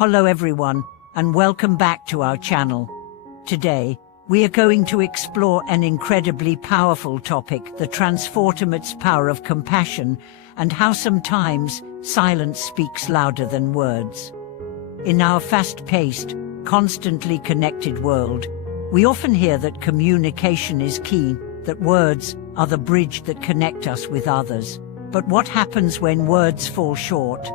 Hello everyone, and welcome back to our channel. Today, we are going to explore an incredibly powerful topic, the transformative power of compassion, and how sometimes silence speaks louder than words. In our fast-paced, constantly connected world, we often hear that communication is key, that words are the bridge that connect us with others. But what happens when words fall short?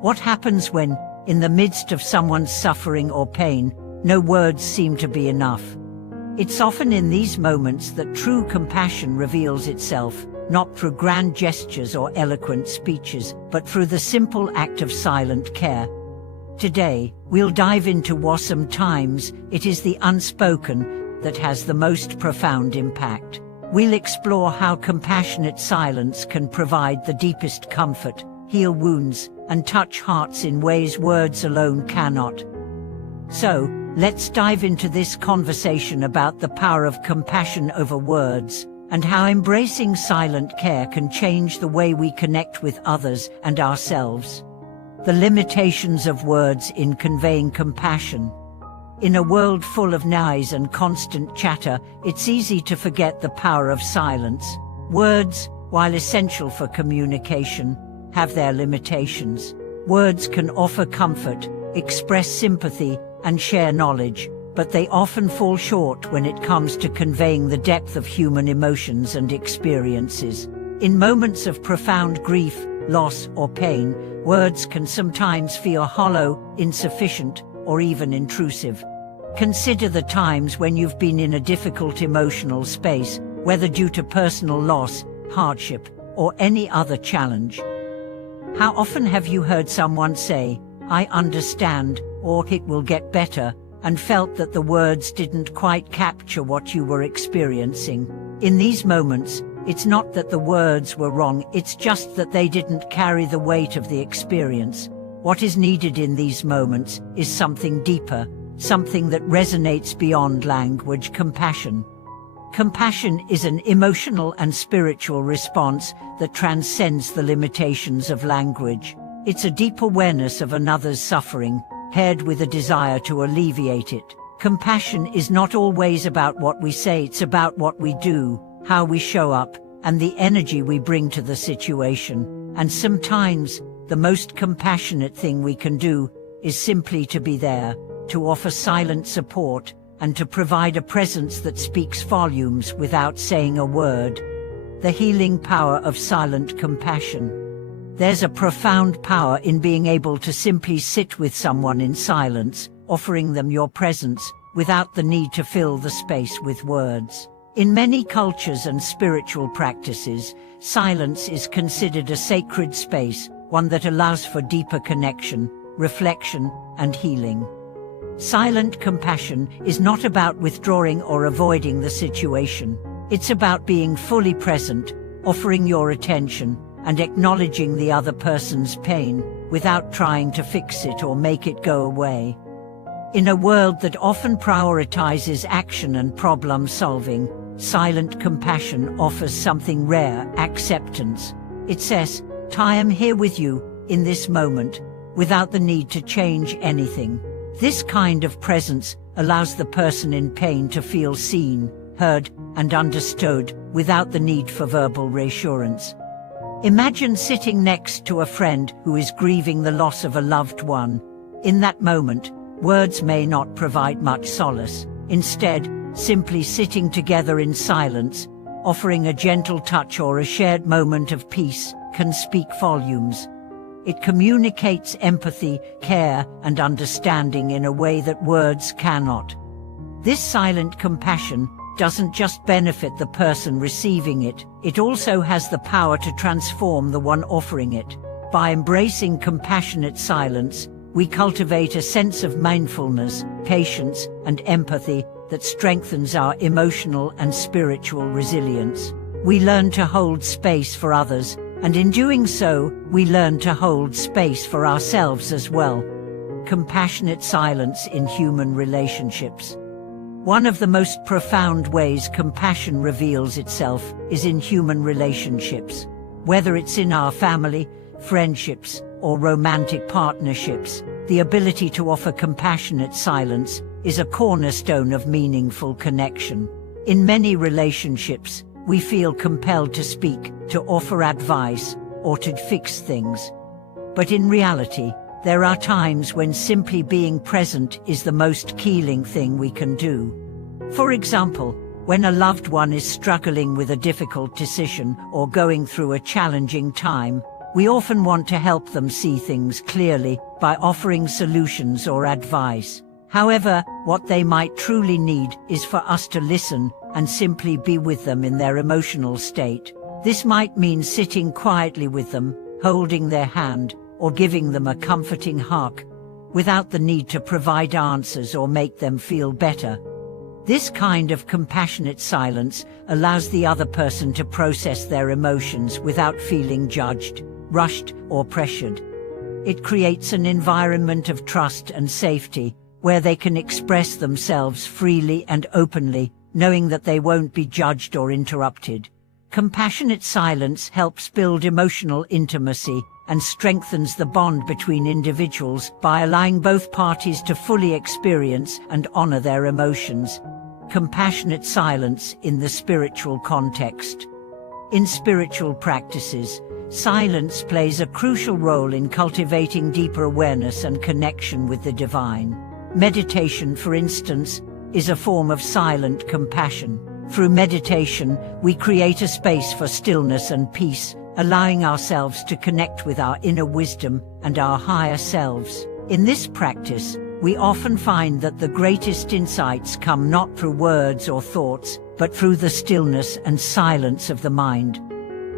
What happens when, in the midst of someone's suffering or pain, no words seem to be enough? It's often in these moments that true compassion reveals itself, not through grand gestures or eloquent speeches, but through the simple act of silent care. Today, we'll dive into what sometimes it is the unspoken that has the most profound impact. We'll explore how compassionate silence can provide the deepest comfort, heal wounds, and touch hearts in ways words alone cannot. So, let's dive into this conversation about the power of compassion over words, and how embracing silent care can change the way we connect with others and ourselves. The limitations of words in conveying compassion. In a world full of noise and constant chatter, it's easy to forget the power of silence. Words, while essential for communication, have their limitations. Words can offer comfort, express sympathy, and share knowledge, but they often fall short when it comes to conveying the depth of human emotions and experiences. In moments of profound grief, loss, or pain, words can sometimes feel hollow, insufficient, or even intrusive. Consider the times when you've been in a difficult emotional space, whether due to personal loss, hardship, or any other challenge. How often have you heard someone say, "I understand," or "it will get better," and felt that the words didn't quite capture what you were experiencing? In these moments, it's not that the words were wrong, it's just that they didn't carry the weight of the experience. What is needed in these moments is something deeper, something that resonates beyond language: compassion. Compassion is an emotional and spiritual response that transcends the limitations of language. It's a deep awareness of another's suffering, paired with a desire to alleviate it. Compassion is not always about what we say, it's about what we do, how we show up, and the energy we bring to the situation. And sometimes, the most compassionate thing we can do is simply to be there, to offer silent support, and to provide a presence that speaks volumes without saying a word. The healing power of silent compassion. There's a profound power in being able to simply sit with someone in silence, offering them your presence, without the need to fill the space with words. In many cultures and spiritual practices, silence is considered a sacred space, one that allows for deeper connection, reflection, and healing. Silent compassion is not about withdrawing or avoiding the situation. It's about being fully present, offering your attention, and acknowledging the other person's pain, without trying to fix it or make it go away. In a world that often prioritizes action and problem solving, silent compassion offers something rare: acceptance. It says, "I am here with you, in this moment," without the need to change anything. This kind of presence allows the person in pain to feel seen, heard, and understood, without the need for verbal reassurance. Imagine sitting next to a friend who is grieving the loss of a loved one. In that moment, words may not provide much solace. Instead, simply sitting together in silence, offering a gentle touch or a shared moment of peace, can speak volumes. It communicates empathy, care, and understanding in a way that words cannot. This silent compassion doesn't just benefit the person receiving it, it also has the power to transform the one offering it. By embracing compassionate silence, we cultivate a sense of mindfulness, patience, and empathy that strengthens our emotional and spiritual resilience. We learn to hold space for others, and in doing so, we learn to hold space for ourselves as well. Compassionate silence in human relationships. One of the most profound ways compassion reveals itself is in human relationships. Whether it's in our family, friendships, or romantic partnerships, the ability to offer compassionate silence is a cornerstone of meaningful connection. In many relationships, we feel compelled to speak, to offer advice, or to fix things. But in reality, there are times when simply being present is the most healing thing we can do. For example, when a loved one is struggling with a difficult decision or going through a challenging time, we often want to help them see things clearly by offering solutions or advice. However, what they might truly need is for us to listen and simply be with them in their emotional state. This might mean sitting quietly with them, holding their hand, or giving them a comforting hug, without the need to provide answers or make them feel better. This kind of compassionate silence allows the other person to process their emotions without feeling judged, rushed, or pressured. It creates an environment of trust and safety, where they can express themselves freely and openly, knowing that they won't be judged or interrupted. Compassionate silence helps build emotional intimacy and strengthens the bond between individuals by allowing both parties to fully experience and honor their emotions. Compassionate silence in the spiritual context. In spiritual practices, silence plays a crucial role in cultivating deeper awareness and connection with the divine. Meditation, for instance, is a form of silent compassion. Through meditation, we create a space for stillness and peace, allowing ourselves to connect with our inner wisdom and our higher selves. In this practice, we often find that the greatest insights come not through words or thoughts, but through the stillness and silence of the mind.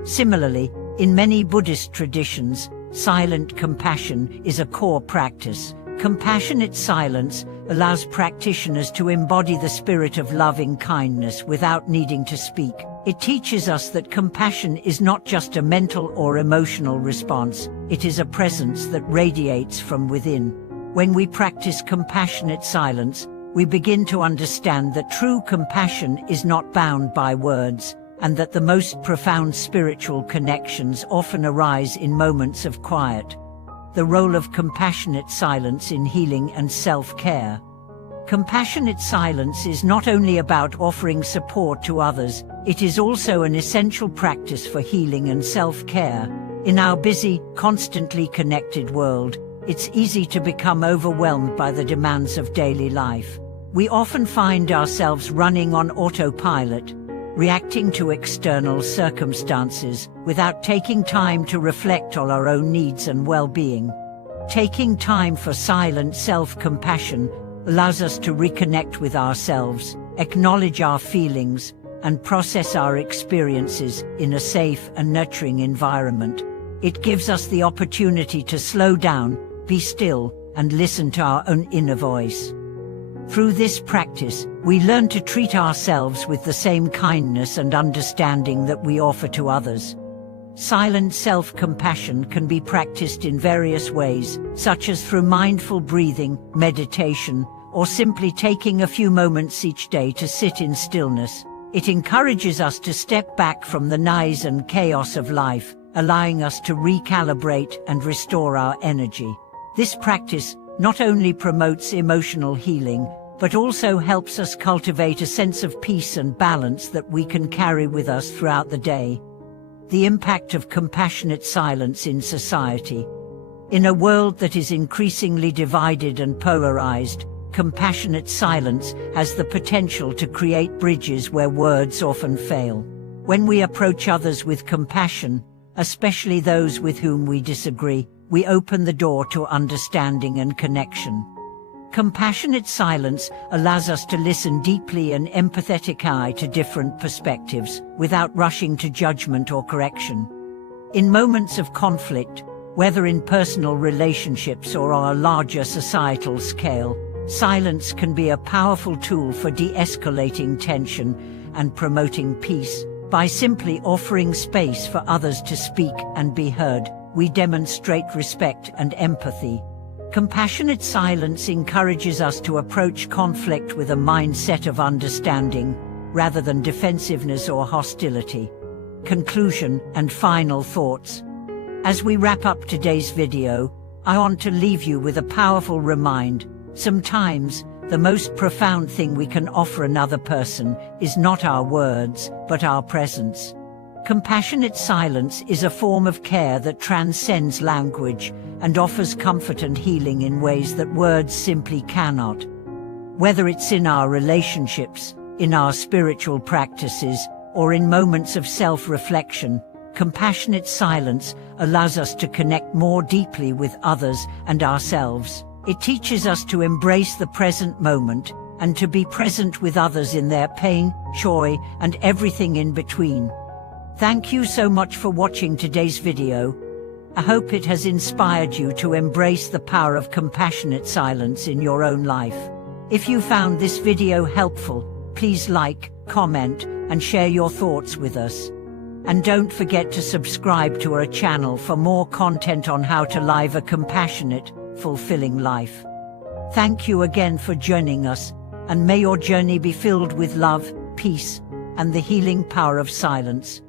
Similarly, in many Buddhist traditions, silent compassion is a core practice. Compassionate silence allows practitioners to embody the spirit of loving kindness without needing to speak. It teaches us that compassion is not just a mental or emotional response, it is a presence that radiates from within. When we practice compassionate silence, we begin to understand that true compassion is not bound by words, and that the most profound spiritual connections often arise in moments of quiet. The role of compassionate silence in healing and self-care. Compassionate silence is not only about offering support to others, it is also an essential practice for healing and self-care. In our busy, constantly connected world, it's easy to become overwhelmed by the demands of daily life. We often find ourselves running on autopilot, reacting to external circumstances without taking time to reflect on our own needs and well-being. Taking time for silent self-compassion allows us to reconnect with ourselves, acknowledge our feelings, and process our experiences in a safe and nurturing environment. It gives us the opportunity to slow down, be still, and listen to our own inner voice. Through this practice, we learn to treat ourselves with the same kindness and understanding that we offer to others. Silent self-compassion can be practiced in various ways, such as through mindful breathing, meditation, or simply taking a few moments each day to sit in stillness. It encourages us to step back from the noise and chaos of life, allowing us to recalibrate and restore our energy. This practice not only promotes emotional healing, but also helps us cultivate a sense of peace and balance that we can carry with us throughout the day. The impact of compassionate silence in society. In a world that is increasingly divided and polarized, compassionate silence has the potential to create bridges where words often fail. When we approach others with compassion, especially those with whom we disagree, we open the door to understanding and connection. Compassionate silence allows us to listen deeply and empathetically to different perspectives, without rushing to judgment or correction. In moments of conflict, whether in personal relationships or on a larger societal scale, silence can be a powerful tool for de-escalating tension and promoting peace. By simply offering space for others to speak and be heard, we demonstrate respect and empathy. Compassionate silence encourages us to approach conflict with a mindset of understanding, rather than defensiveness or hostility. Conclusion and final thoughts. As we wrap up today's video, I want to leave you with a powerful reminder. Sometimes, the most profound thing we can offer another person is not our words, but our presence. Compassionate silence is a form of care that transcends language and offers comfort and healing in ways that words simply cannot. Whether it's in our relationships, in our spiritual practices, or in moments of self-reflection, compassionate silence allows us to connect more deeply with others and ourselves. It teaches us to embrace the present moment and to be present with others in their pain, joy, and everything in between. Thank you so much for watching today's video. I hope it has inspired you to embrace the power of compassionate silence in your own life. If you found this video helpful, please like, comment, and share your thoughts with us. And don't forget to subscribe to our channel for more content on how to live a compassionate, fulfilling life. Thank you again for joining us, and may your journey be filled with love, peace, and the healing power of silence.